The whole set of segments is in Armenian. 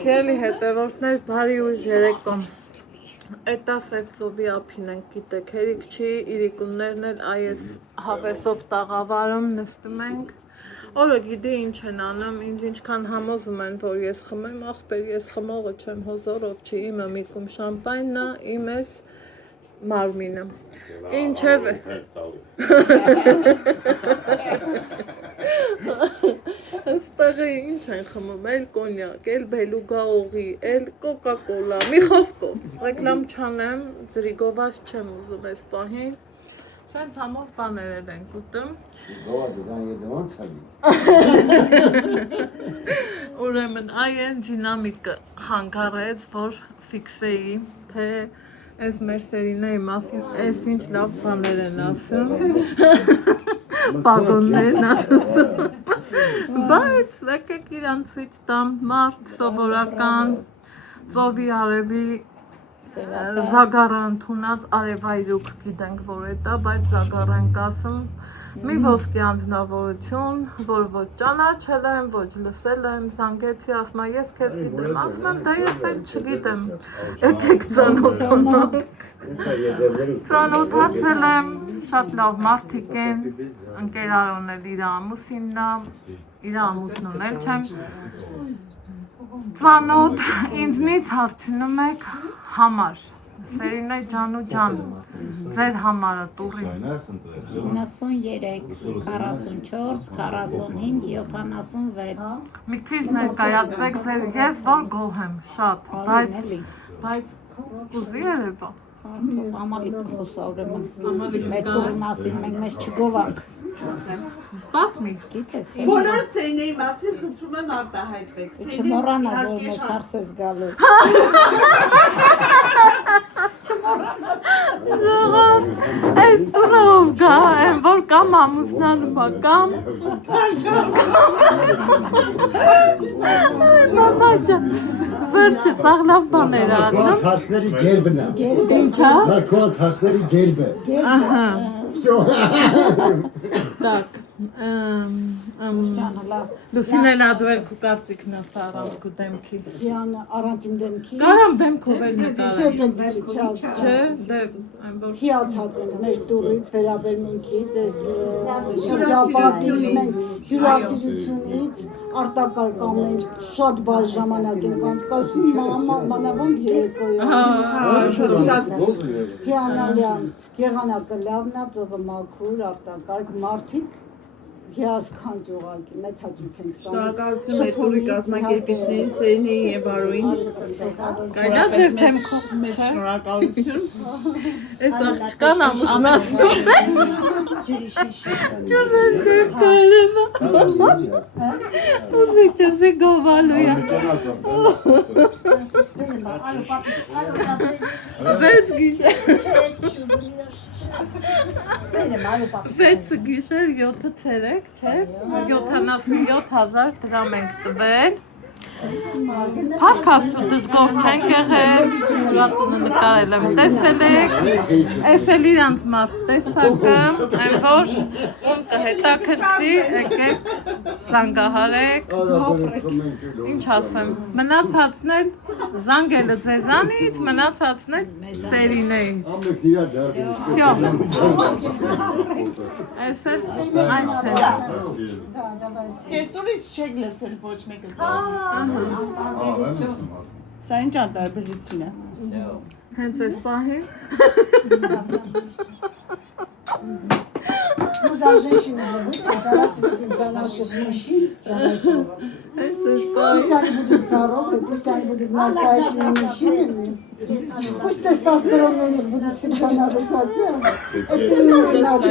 Սիրելի հետևորդներ, բարի ուժ երեկոմ։ Էտա Սևծովի ափին ենք, գիտեք, հերիք չի, իրիկուններն էլ այս հավեսով տաղավարում նստում ենք։ Օրը գիտի ինչ են անում, ինձ ինչքան համոզում են, որ ես խմեմ, ախպեր, ես խմողը չեմ, հոզորով չի, իմը մի կում շամպայնն է, իմ ես մարմինը։ Ինչև է։ Ստեղը ինչ են խմում, էլ կոնյակ, էլ բելուգա օղի, էլ կոկա-կոլա, մի խոսքով, ռեկլամ չանեմ, ձրիգոված չեմ ուզում ես պահին, սենց համով բաներ ենք ուտում։ Ուրեմն այն դինամիկը խանգարեց, որ ֆիքսեի, թե այս մեր սերիների մասին այս ինչ լավ բաներ են ասում, բագոններ են ասում, բայց եկեք իրան ցույց տամ, մարդ սովորական ծովի արևի զագարը ընդունած արևայրուք գիտենք, որ էտա, բայց զագարը ենք ասում, մի ոսկի անձնավորություն, որ ոչ ճանաչել եմ, ոչ լսել եմ, զանգեցի, ասում եմ, ես քեզ գիտեմ, ասում եմ, դա ես էլ չգիտեմ, եկեք ծանոթանանք, ծանոթացել եմ, շատ լավ մարդիկ են, ընկերարոն էլ իր ամուսինն է, իր ամուսնուն էլ չեմ ծանոթ, ինձնից հարցնում եք համար, Սերինե ջան ու ջան, ձեր համարը տուրին 93, 44, 45, 76 Մի քիչ ներկայացրեք ձեր, ես որ գոհ եմ, շատ, բայց կուզի երևա Ամալիկ խոսա ուրեմն մեր տուրի մասին մենք մեզ չգովանք Պատմի Բոլոր ցեյների մասին խնդրում եմ արտահայտվեք Չմոռանա որ մեզ հարց ես գալու Ժողով, այս տուրով գա, եմ որ կամ ամուսնանում է, կամ վերջը սաղ լավ բաներ անում Հարցների գերբն է Ինչա? Մարկոց հարցների գերբը Ահա Так Լուսինելա դու էլ քո կարծիքն ես առանց քո դեմքի Յան առանց իմ դեմքի Կարամ դեմքով էլ նկարել Չէ, հիացած են մեր տուրից, վերաբերմունքից, այս շրջապատից, մենք հյուրասիրությունից, արտակարգ ամեն շատ բարի ժամանակ ենք անցկացնում, մանավանդ երեկոյում Հիանալի է, եղանակը լավն է, ծովը մաքուր, արտակարգ, մարդիկ հիասքանչ ուղղակի, մեծ հաճույք ենք ստանում։ Շնորհակալություն մեր տուրի կազմակերպիչներին, Սերինեին եւ Արոյին։ Կայնա ձեր դեմքով Մեծ շնորհակալություն։ Այս աղջկան ամուսնացնում է Չուզես դեր կարևա Ուզի չուզի գովալու է Վեց գիշեր Վեց գիշեր 7 ցերեկ, չէ, 77,000 դրամ ենք տվել Փարքաստու դժգոհ չենք եղել, հյուրատունը նկարել եմ, տեսել եք, այս էլ իրանց մարդ տեսակը, այն որ ում կհետաքրքրի, եկեք, զանգահարեք, ինչ ասեմ, մնացածն էլ զանգելը ձեզանից, մնացածն էլ Սերինեից, Всё, այս էլ այն սենց Կեսուրից չեք լցել ոչ մեկը Սա ինչ անդարբերություն է Հենց այս պահին Мы за женщину живут, когда за наших мужчин, пусть они будут здоровы, пусть они будут настоящими мужчинами, пусть тестостерон у них будет всегда на высоте, это не надо,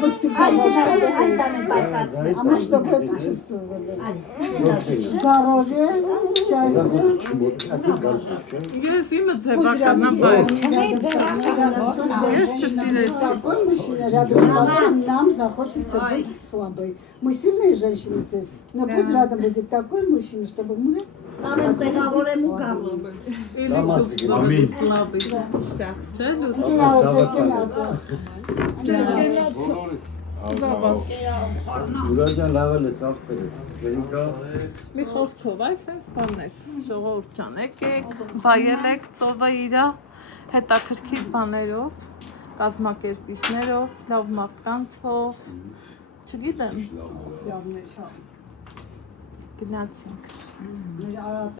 пусть всегда зашкаливает, а мы чтобы это чувствовали. Здоровье, счастье. Ես իմը ձևականամ բայց Ես չսիրեցի Такой мужчина, рядом с которым нам захочется быть слабой. Мы сильные женщины здесь, но пусть рядом будет такой мужчина, чтобы мы... Ամեն տեղավոր եմ ու գալու Իլի չուծվորը սլավի Չէ լուսի Ուրաջան լավել ես աղբերես, վերիկա Մի խոսքով, այ սենց բաններ, ժողովուրդ ջան, եկեք, վայելեք ծովը իրա հետաքրքիր բաներով, կազմակերպիչներով, լավ մարդկանցով, չգիտեմ, գնացինք։